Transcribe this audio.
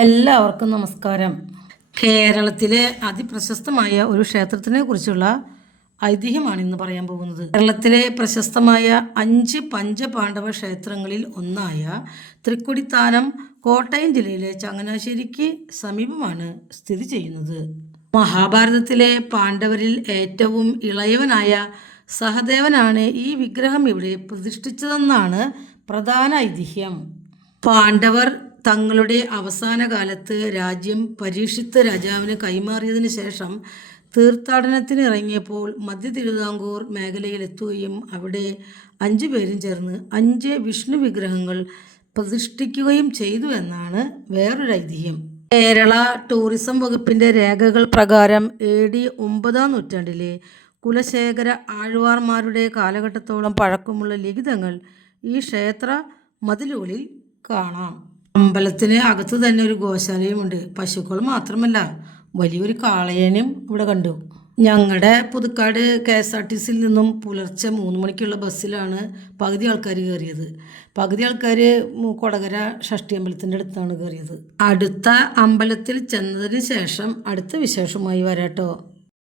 എല്ലാവർക്കും നമസ്കാരം. കേരളത്തിലെ അതിപ്രശസ്തമായ ഒരു ക്ഷേത്രത്തിനെ കുറിച്ചുള്ള ഐതിഹ്യമാണ് ഇന്ന് പറയാൻ പോകുന്നത്. കേരളത്തിലെ പ്രശസ്തമായ 5 പഞ്ചപാണ്ഡവ ക്ഷേത്രങ്ങളിൽ ഒന്നായ തൃക്കൊടിത്താനം കോട്ടയം ജില്ലയിലെ ചങ്ങനാശ്ശേരിക്ക് സമീപമാണ് സ്ഥിതി ചെയ്യുന്നത്. മഹാഭാരതത്തിലെ പാണ്ഡവരിൽ ഏറ്റവും ഇളയവനായ സഹദേവനാണ് ഈ വിഗ്രഹം ഇവിടെ പ്രതിഷ്ഠിച്ചതെന്നാണ് പ്രധാന ഐതിഹ്യം. പാണ്ഡവർ തങ്ങളുടെ അവസാന കാലത്ത് രാജ്യം പരീക്ഷിത്ത് രാജാവിന് കൈമാറിയതിനു ശേഷം തീർത്ഥാടനത്തിന് ഇറങ്ങിയപ്പോൾ മധ്യ തിരുവിതാംകൂർ മേഖലയിലെത്തുകയും അവിടെ 5 പേരും ചേർന്ന് 5 വിഷ്ണു വിഗ്രഹങ്ങൾ പ്രതിഷ്ഠിക്കുകയും ചെയ്തു എന്നാണ് വേറൊരു ഐതിഹ്യം. കേരള ടൂറിസം വകുപ്പിൻ്റെ രേഖകൾ പ്രകാരം AD 9-ാം നൂറ്റാണ്ടിലെ കുലശേഖര ആഴ്വാർമാരുടെ കാലഘട്ടത്തോളം പഴക്കമുള്ള ലിഖിതങ്ങൾ ഈ ക്ഷേത്ര മതിലുകളിൽ കാണാം. അമ്പലത്തിന് അകത്ത് തന്നെ ഒരു ഗോശാലയുമുണ്ട്. പശുക്കൾ മാത്രമല്ല, വലിയൊരു കാളയനും ഇവിടെ കണ്ടു. ഞങ്ങളുടെ പുതുക്കാട് KSRTCയിൽ നിന്നും പുലർച്ചെ 3 മണിക്കുള്ള ബസ്സിലാണ് പകുതി ആൾക്കാർ കയറിയത്. പകുതി ആൾക്കാർ കൊടകര ഷഷ്ടി അമ്പലത്തിൻ്റെ അടുത്താണ് കയറിയത്. അടുത്ത അമ്പലത്തിൽ ചെന്നതിന് ശേഷം അടുത്ത വിശേഷമായി വരാട്ടോ.